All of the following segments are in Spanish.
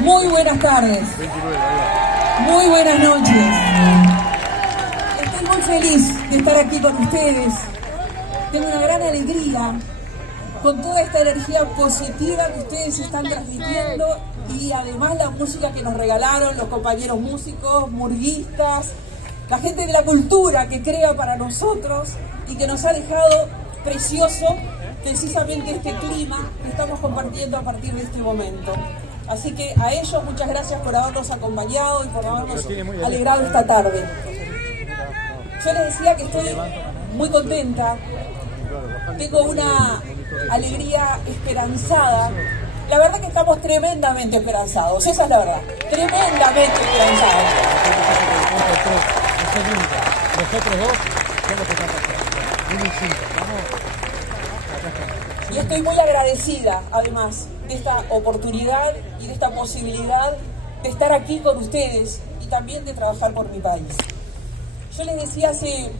Muy buenas tardes. Muy buenas noches. Estoy muy feliz de estar aquí con ustedes. Tengo una gran alegría con toda esta energía positiva que ustedes están transmitiendo y además la música que nos regalaron los compañeros músicos, murguistas, la gente de la cultura que crea para nosotros y que nos ha dejado precioso precisamente este clima que estamos compartiendo a partir de este momento. Así que a ellos muchas gracias por habernos acompañado y por habernos alegrado esta tarde. Yo les decía que estoy muy contenta, tengo una alegría esperanzada. La verdad que estamos tremendamente esperanzados, esa es la verdad, tremendamente esperanzados. Nosotros dos somos que estamos pasando. 1 y 5, vamos. Y estoy muy agradecida, además, de esta oportunidad y de esta posibilidad de estar aquí con ustedes y también de trabajar por mi país. Yo les decía hace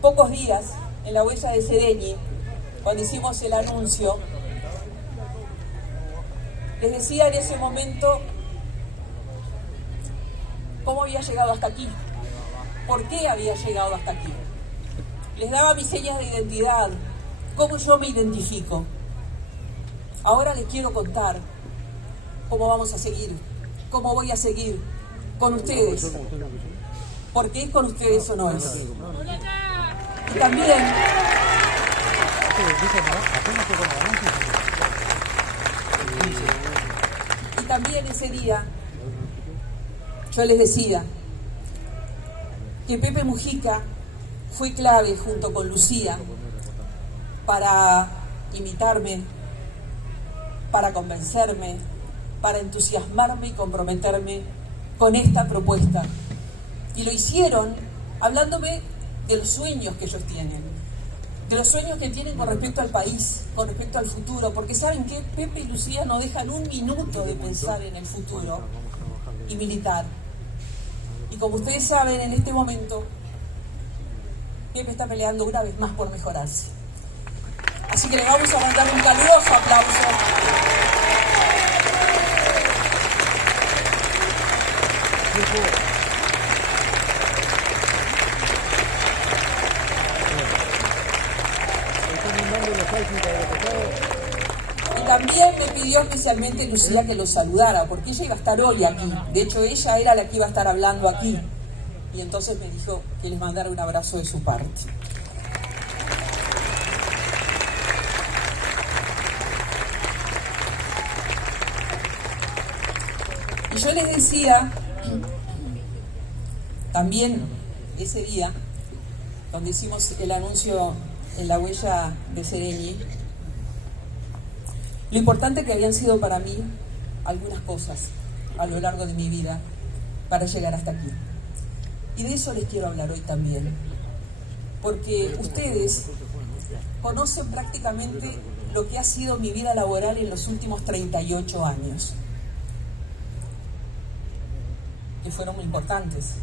pocos días, en la huella de Sereñi, cuando hicimos el anuncio, les decía en ese momento cómo había llegado hasta aquí, por qué había llegado hasta aquí. Les daba mis señas de identidad, cómo yo me identifico. Ahora les quiero contar cómo vamos a seguir, cómo voy a seguir con ustedes, porque es con ustedes o no es. Y también ese día yo les decía que Pepe Mujica fue clave junto con Lucía para invitarme, para convencerme, para entusiasmarme y comprometerme con esta propuesta. Y lo hicieron hablándome de los sueños que ellos tienen, de los sueños que tienen con respecto al país, con respecto al futuro, porque saben que Pepe y Lucía no dejan un minuto de pensar en el futuro y militar. Y como ustedes saben, en este momento, Pepe está peleando una vez más por mejorarse. Así que le vamos a mandar un caluroso aplauso. Y también me pidió especialmente Lucía que los saludara, porque ella iba a estar hoy aquí. De hecho, ella era la que iba a estar hablando aquí. Y entonces me dijo que les mandara un abrazo de su parte. Y yo les decía, también ese día, donde hicimos el anuncio en la huella de Sereñi, lo importante que habían sido para mí algunas cosas a lo largo de mi vida para llegar hasta aquí. Y de eso les quiero hablar hoy también, porque ustedes conocen prácticamente lo que ha sido mi vida laboral en los últimos 38 años, que fueron muy importantes.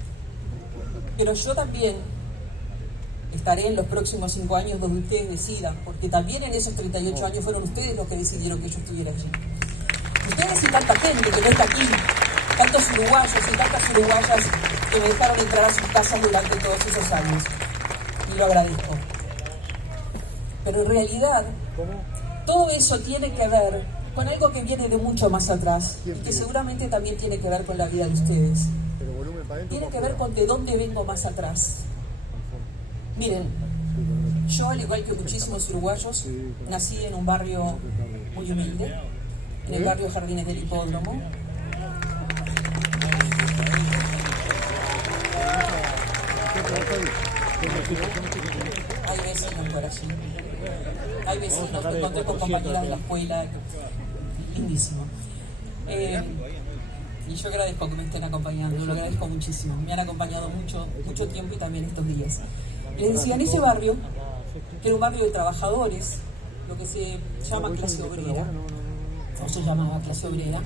Pero yo también estaré en los próximos 5 años donde ustedes decidan, porque también en esos 38 años fueron ustedes los que decidieron que yo estuviera allí. Ustedes y tanta gente que no está aquí, tantos uruguayos y tantas uruguayas que me dejaron entrar a sus casas durante todos esos años. Y lo agradezco. Pero en realidad, todo eso tiene que ver con algo que viene de mucho más atrás y que seguramente también tiene que ver con la vida de ustedes. Tiene que ver con de dónde vengo más atrás. Miren, yo, al igual que muchísimos uruguayos, nací en un barrio muy humilde, en el barrio Jardines del Hipódromo. Hay vecinos por allí. Hay vecinos que encontré con compañeras de la escuela, lindísimo. Y yo agradezco que me estén acompañando, lo agradezco muchísimo. Me han acompañado mucho tiempo y también estos días. Les decía, en ese barrio, que era un barrio de trabajadores, lo que se llama clase obrera, o se llamaba clase obrera,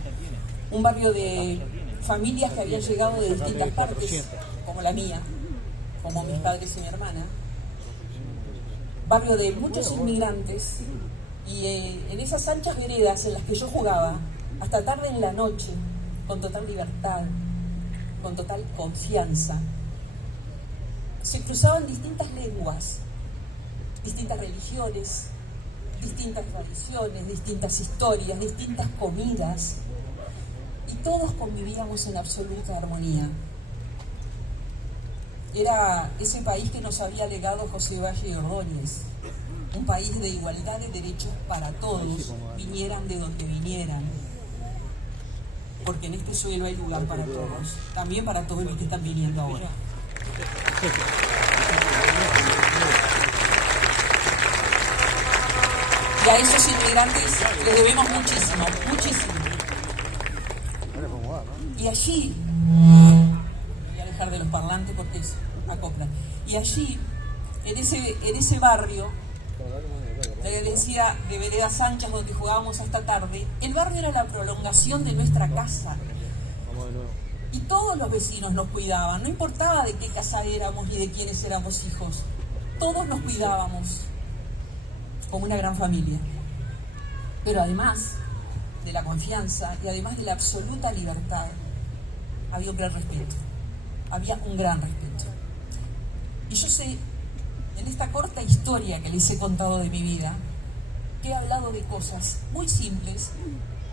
un barrio de familias que habían llegado de distintas partes, como la mía, como mis padres y mi hermana, barrio de muchos inmigrantes, y en esas anchas veredas en las que yo jugaba, hasta tarde en la noche, con total libertad, con total confianza, se cruzaban distintas lenguas, distintas religiones, distintas tradiciones, distintas historias, distintas comidas, y todos convivíamos en absoluta armonía. Era ese país que nos había legado José Valle Ordóñez, un país de igualdad de derechos para todos, vinieran de donde vinieran, porque en este suelo hay lugar para todos, también para todos los que están viniendo ahora. Y a esos inmigrantes les debemos muchísimo, muchísimo. Y allí, voy a dejar de los parlantes porque acoplan, y allí, en ese barrio, le decía, de veredas anchas donde jugábamos hasta tarde, el barrio era la prolongación de nuestra casa. Y todos los vecinos nos cuidaban, no importaba de qué casa éramos ni de quiénes éramos hijos. Todos nos cuidábamos como una gran familia. Pero además de la confianza y además de la absoluta libertad, había un gran respeto. Había un gran respeto. Y yo sé, en esta corta historia que les he contado de mi vida, que he hablado de cosas muy simples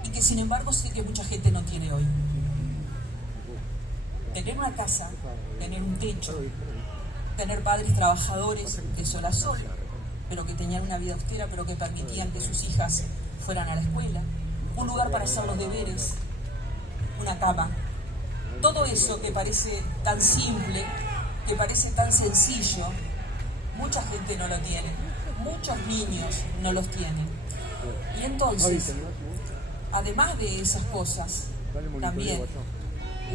y que sin embargo sé que mucha gente no tiene hoy. Tener una casa, tener un techo, tener padres trabajadores de sol a sol, pero que tenían una vida austera, pero que permitían que sus hijas fueran a la escuela, un lugar para hacer los deberes, una cama. Todo eso que parece tan simple, que parece tan sencillo, mucha gente no lo tiene, muchos niños no los tienen. Y entonces, además de esas cosas, también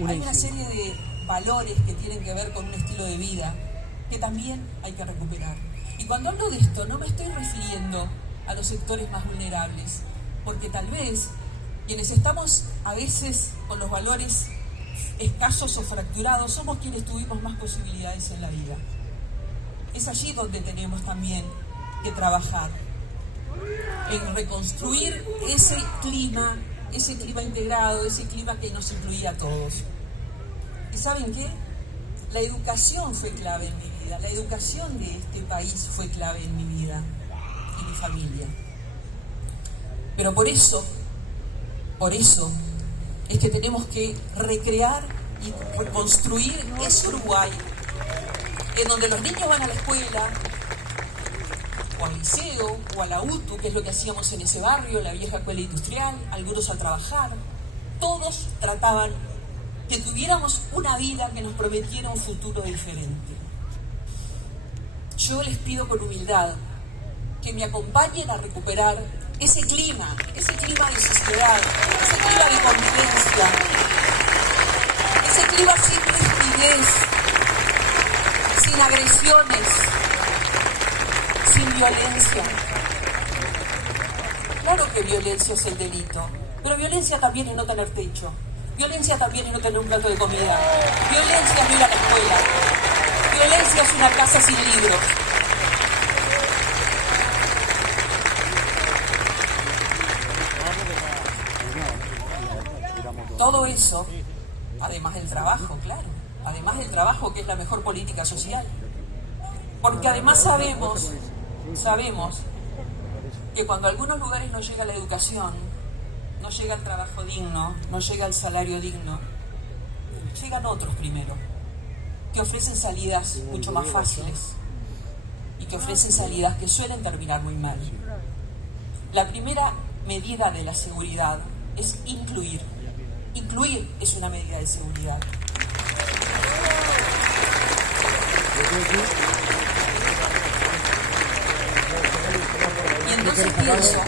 hay una serie de valores que tienen que ver con un estilo de vida que también hay que recuperar. Y cuando hablo de esto, no me estoy refiriendo a los sectores más vulnerables, porque tal vez quienes estamos a veces con los valores escasos o fracturados somos quienes tuvimos más posibilidades en la vida. Es allí donde tenemos también que trabajar, en reconstruir ese clima integrado, ese clima que nos incluía a todos. ¿Y saben qué? La educación fue clave en mi vida, la educación de este país fue clave en mi vida y mi familia. Pero por eso es que tenemos que recrear y reconstruir ese Uruguay en donde los niños van a la escuela, o al liceo, o a la UTU, que es lo que hacíamos en ese barrio, la vieja escuela industrial, algunos a trabajar. Todos trataban que tuviéramos una vida que nos prometiera un futuro diferente. Yo les pido con humildad que me acompañen a recuperar ese clima de sociedad, ese clima de convivencia, ese clima sin rigidez, sin agresiones, sin violencia. Claro que violencia es el delito, pero violencia también es no tener techo, violencia también es no tener un plato de comida, violencia es no ir a la escuela, violencia es una casa sin libros. Todo eso, además del trabajo, claro, además del trabajo, que es la mejor política social. Porque además sabemos que cuando a algunos lugares no llega la educación, no llega el trabajo digno, no llega el salario digno, llegan otros primero, que ofrecen salidas mucho más fáciles y que ofrecen salidas que suelen terminar muy mal. La primera medida de la seguridad es incluir. Incluir es una medida de seguridad. entonces pienso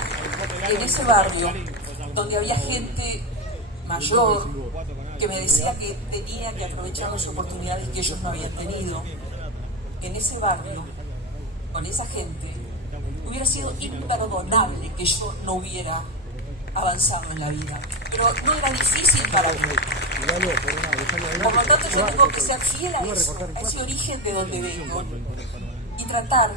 en ese barrio donde había gente mayor que me decía que tenía que aprovechar las oportunidades que ellos no habían tenido. En ese barrio, con esa gente, hubiera sido imperdonable que yo no hubiera avanzado en la vida. Pero no era difícil para mí. Por lo tanto, yo tengo que ser fiel a eso, a ese origen de donde vengo, y tratar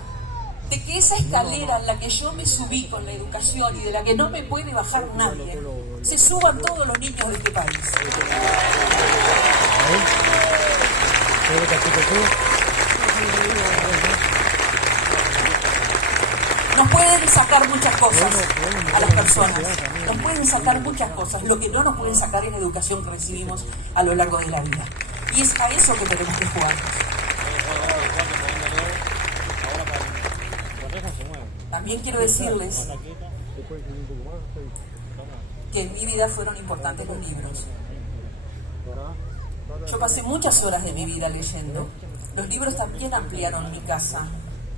de que esa escalera en la que yo me subí con la educación y de la que no me puede bajar nadie, se suban todos los niños de este país. Nos pueden sacar muchas cosas a las personas, nos pueden sacar muchas cosas, lo que no nos pueden sacar es la educación que recibimos a lo largo de la vida. Y es a eso que tenemos que jugar. También quiero decirles que en mi vida fueron importantes los libros. Yo pasé muchas horas de mi vida leyendo. Los libros también ampliaron mi casa,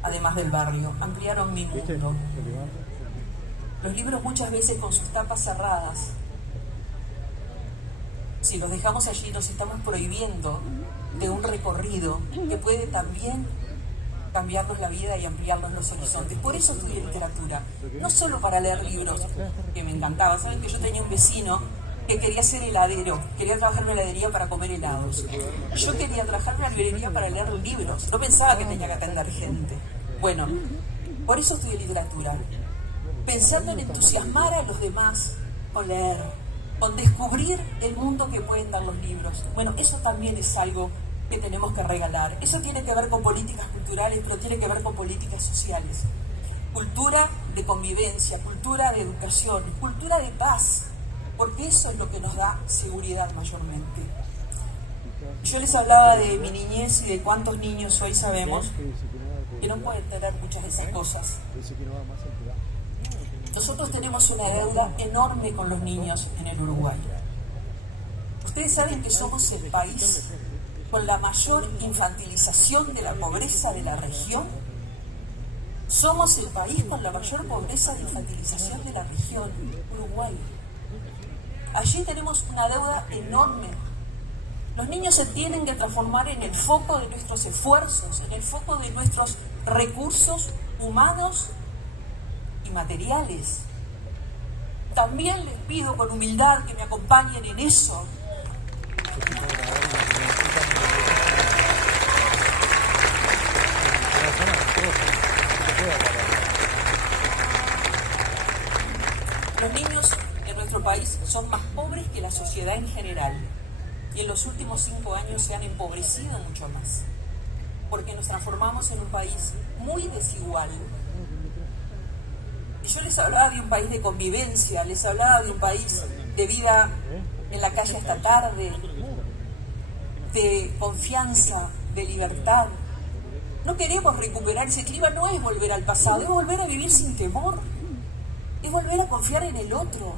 además del barrio, ampliaron mi mundo. Los libros muchas veces con sus tapas cerradas, si los dejamos allí nos estamos prohibiendo de un recorrido que puede también cambiarnos la vida y ampliarnos los horizontes. Por eso estudié literatura, no solo para leer libros, que me encantaba. Saben que yo tenía un vecino que quería ser heladero, quería trabajar en una heladería para comer helados. Yo quería trabajar en una librería para leer libros, no pensaba que tenía que atender gente. Bueno, por eso estudié literatura, pensando en entusiasmar a los demás con leer, con descubrir el mundo que pueden dar los libros. Bueno, eso también es algo que tenemos que regalar. Eso tiene que ver con políticas culturales, pero tiene que ver con políticas sociales. Cultura de convivencia, cultura de educación, cultura de paz, porque eso es lo que nos da seguridad mayormente. Yo les hablaba de mi niñez y de cuántos niños hoy sabemos que no pueden tener muchas de esas cosas. Nosotros tenemos una deuda enorme con los niños en el Uruguay. Ustedes saben que somos el país con la mayor infantilización de la pobreza de la región. Somos el país con la mayor pobreza de infantilización de la región, Uruguay. Allí tenemos una deuda enorme. Los niños se tienen que transformar en el foco de nuestros esfuerzos, en el foco de nuestros recursos humanos y materiales. También les pido con humildad que me acompañen en eso. Los niños en nuestro país son más pobres que la sociedad en general y en los últimos 5 años se han empobrecido mucho más porque nos transformamos en un país muy desigual. Y yo les hablaba de un país de convivencia, les hablaba de un país de vida en la calle hasta tarde, de confianza, de libertad. No queremos recuperar ese clima, no es volver al pasado, es volver a vivir sin temor, es volver a confiar en el otro.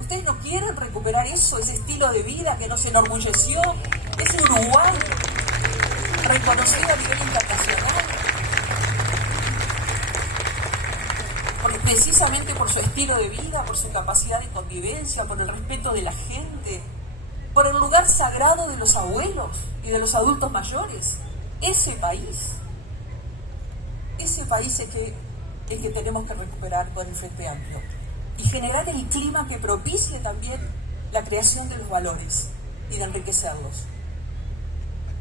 ¿Ustedes no quieren recuperar eso, ese estilo de vida que nos enorgulleció, ese Uruguay reconocido a nivel internacional? Precisamente por su estilo de vida, por su capacidad de convivencia, por el respeto de la gente, por el lugar sagrado de los abuelos y de los adultos mayores. Ese país es el que tenemos que recuperar con el Frente Amplio y generar el clima que propicie también la creación de los valores y de enriquecerlos.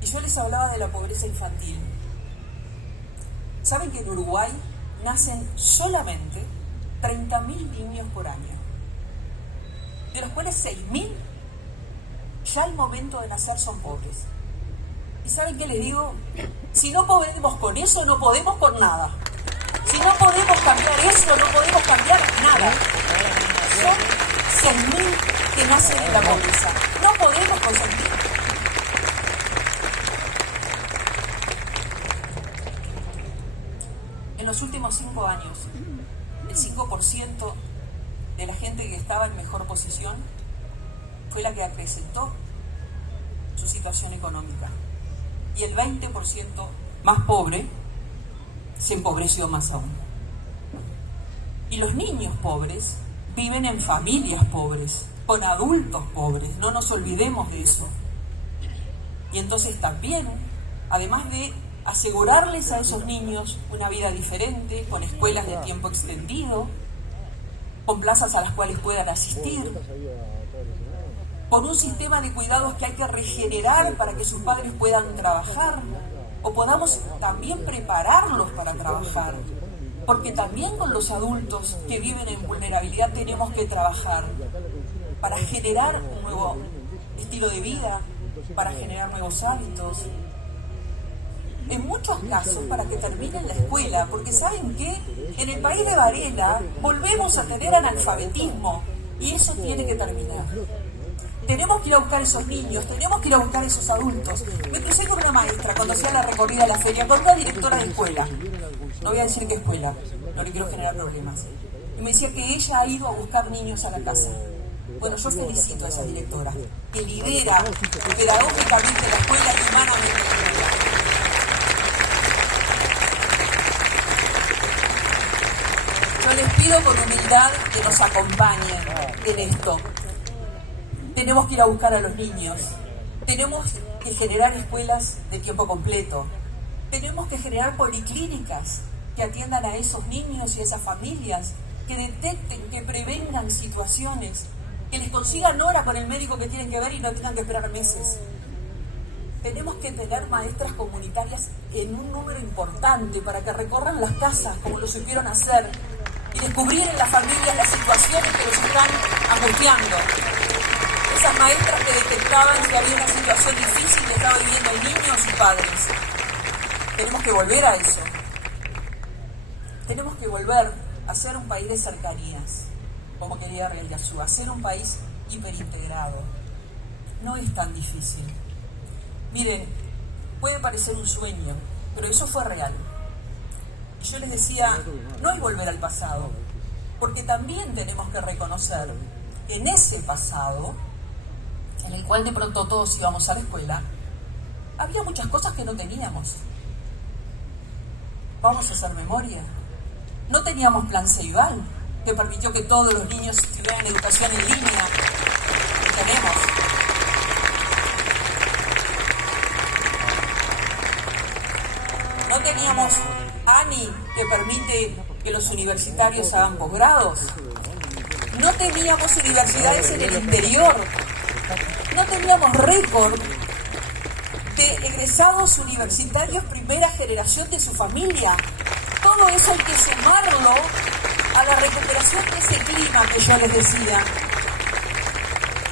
Y yo les hablaba de la pobreza infantil. ¿Saben que en Uruguay nacen solamente 30.000 niños por año, de los cuales 6.000 ya al momento de nacer son pobres? ¿Y saben qué les digo? Si no podemos con eso, no podemos con nada. Si no podemos cambiar eso, no podemos cambiar nada. Son 6.000 que nacen en la pobreza. No podemos consentir. En los últimos 5 años, el 5% de la gente que estaba en mejor posición fue la que acrecentó su situación económica. Y el 20% más pobre se empobreció más aún. Y los niños pobres viven en familias pobres, con adultos pobres, no nos olvidemos de eso. Y entonces también, además de asegurarles a esos niños una vida diferente, con escuelas de tiempo extendido, con plazas a las cuales puedan asistir, con un sistema de cuidados que hay que regenerar para que sus padres puedan trabajar, o podamos también prepararlos para trabajar, porque también con los adultos que viven en vulnerabilidad tenemos que trabajar para generar un nuevo estilo de vida, para generar nuevos hábitos. En muchos casos para que terminen la escuela, porque ¿saben qué? En el país de Varela volvemos a tener analfabetismo y eso tiene que terminar. Tenemos que ir a buscar esos niños, tenemos que ir a buscar esos adultos. Me crucé con una maestra cuando hacía la recorrida a la feria, con una directora de escuela. No voy a decir qué escuela, no le quiero generar problemas. Y me decía que ella ha ido a buscar niños a la casa. Bueno, yo felicito a esa directora, que lidera pedagógicamente la escuela y humanamente la escuela. Yo les pido con humildad que nos acompañen en esto. Tenemos que ir a buscar a los niños, tenemos que generar escuelas de tiempo completo, tenemos que generar policlínicas que atiendan a esos niños y a esas familias, que detecten, que prevengan situaciones, que les consigan hora con el médico que tienen que ver y no tengan que esperar meses. Tenemos que tener maestras comunitarias en un número importante para que recorran las casas como lo supieron hacer y descubrir en las familias las situaciones que los están angustiando. Esas maestras que detectaban si había una situación difícil que estaba viviendo el niño o sus padres. Tenemos que volver a eso. Tenemos que volver a ser un país de cercanías, como quería Ariel Yazú, a ser un país hiperintegrado. No es tan difícil. Miren, puede parecer un sueño, pero eso fue real. Y yo les decía, no es volver al pasado, porque también tenemos que reconocer que en ese pasado, en el cual de pronto todos íbamos a la escuela, había muchas cosas que no teníamos. Vamos a hacer memoria. No teníamos plan Ceibal, que permitió que todos los niños tuvieran educación en línea. Lo tenemos. No teníamos ANI, que permite que los universitarios hagan posgrados. No teníamos universidades en el interior. No teníamos récord de egresados universitarios primera generación de su familia. Todo eso hay que sumarlo a la recuperación de ese clima que yo les decía.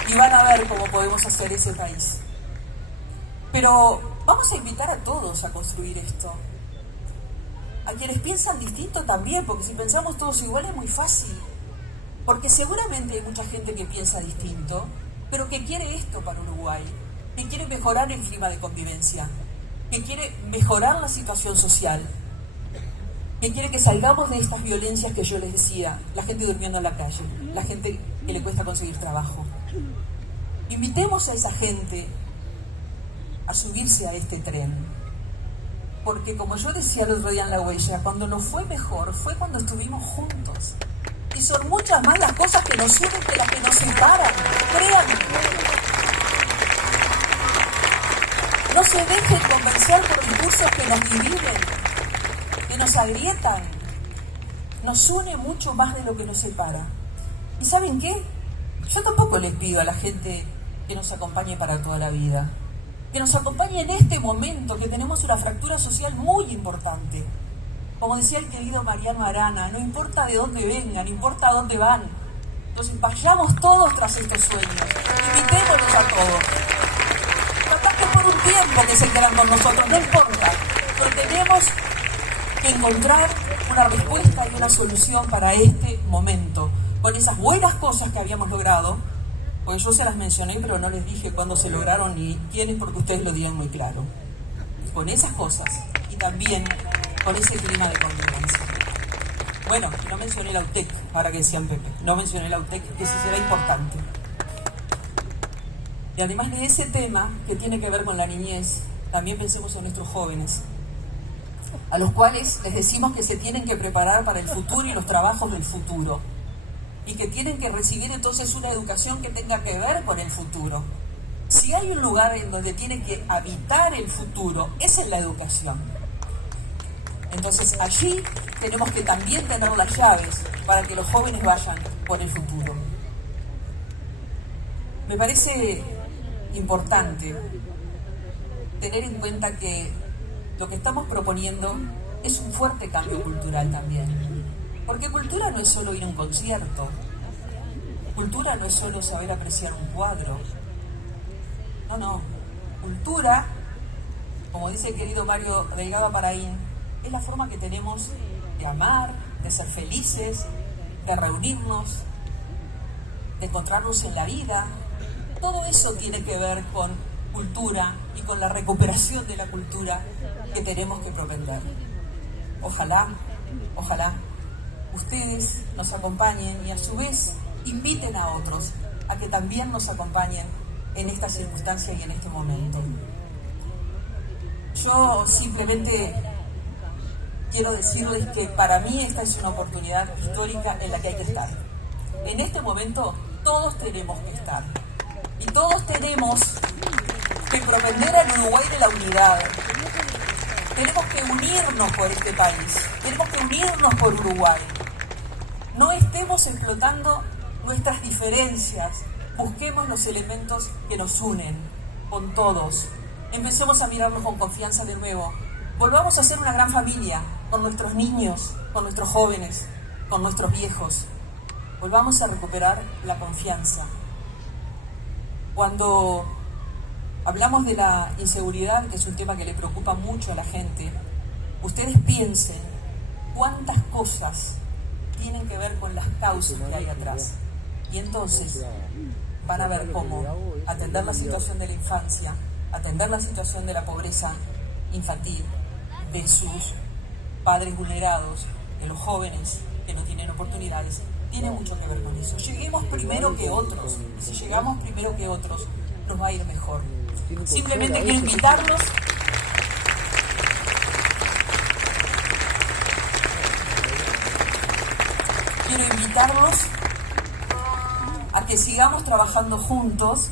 Y van a ver cómo podemos hacer ese país. Pero vamos a invitar a todos a construir esto. A quienes piensan distinto también, porque si pensamos todos igual es muy fácil. Porque seguramente hay mucha gente que piensa distinto, pero que quiere esto para Uruguay, que quiere mejorar el clima de convivencia, que quiere mejorar la situación social, que quiere que salgamos de estas violencias que yo les decía, la gente durmiendo en la calle, la gente que le cuesta conseguir trabajo. Invitemos a esa gente a subirse a este tren, porque como yo decía el otro día en La Huella, cuando nos fue mejor fue cuando estuvimos juntos. Y son muchas más las cosas que nos unen que las que nos separan, créanme. No se dejen convencer por discursos que nos dividen, que nos agrietan. Nos une mucho más de lo que nos separa. ¿Y saben qué? Yo tampoco les pido a la gente que nos acompañe para toda la vida. Que nos acompañe en este momento, que tenemos una fractura social muy importante. Como decía el querido Mariano Arana, no importa de dónde vengan, importa a dónde van. Entonces vayamos todos tras estos sueños, invitémonos a todos. Capaz que por un tiempo que se quedan con nosotros, no importa, pero tenemos que encontrar una respuesta y una solución para este momento, con esas buenas cosas que habíamos logrado, porque yo se las mencioné, pero no les dije cuándo se lograron ni quiénes, porque ustedes lo digan muy claro. Con esas cosas y también con ese clima de convivencia. Bueno, y no mencioné la UTEC, ahora que decían Pepe, no mencioné la UTEC, que eso será importante. Y además de ese tema que tiene que ver con la niñez, también pensemos en nuestros jóvenes. a los cuales les decimos que se tienen que preparar para el futuro y los trabajos del futuro, y que tienen que recibir entonces una educación que tenga que ver con el futuro. Si hay un lugar en donde tiene que habitar el futuro, es en la educación. Entonces allí tenemos que también tener las llaves para que los jóvenes vayan por el futuro. Me parece importante tener en cuenta que lo que estamos proponiendo es un fuerte cambio cultural también. Porque cultura no es solo ir a un concierto, cultura no es solo saber apreciar un cuadro. No. Cultura, como dice el querido Mario Delgado Aparaín, es la forma que tenemos de amar, de ser felices, de reunirnos, de encontrarnos en la vida. Todo eso tiene que ver con cultura y con la recuperación de la cultura que tenemos que propender. Ojalá ustedes nos acompañen y a su vez inviten a otros a que también nos acompañen en esta circunstancia y en este momento. Yo simplemente quiero decirles que para mí esta es una oportunidad histórica en la que hay que estar. En este momento todos tenemos que estar y todos tenemos que propender al Uruguay de la unidad. Tenemos que unirnos por este país, tenemos que unirnos por Uruguay. No estemos explotando nuestras diferencias, busquemos los elementos que nos unen con todos. Empecemos a mirarnos con confianza de nuevo. Volvamos a ser una gran familia, con nuestros niños, con nuestros jóvenes, con nuestros viejos. Volvamos a recuperar la confianza. Cuando hablamos de la inseguridad, que es un tema que le preocupa mucho a la gente, ustedes piensen cuántas cosas tienen que ver con las causas que hay atrás. Y entonces van a ver cómo atender la situación de la infancia, atender la situación de la pobreza infantil, de sus padres vulnerados, de los jóvenes que no tienen oportunidades, tiene mucho que ver con eso. Lleguemos primero que otros, y si llegamos primero que otros, nos va a ir mejor. Simplemente quiero invitarlos a que sigamos trabajando juntos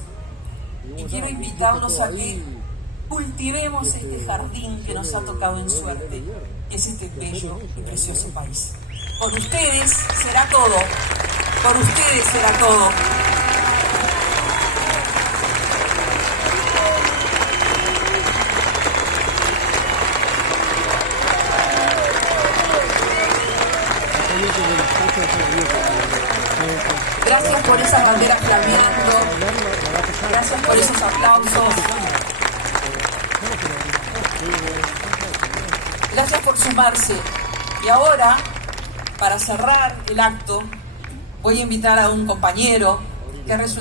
y quiero invitarlos a que cultivemos este jardín que nos ha tocado en suerte, que es este bello y precioso país. Con ustedes será todo, con ustedes será todo. Gracias por esas banderas flameando, gracias por esos aplausos, gracias por sumarse. Y ahora, para cerrar el acto, voy a invitar a un compañero que resulta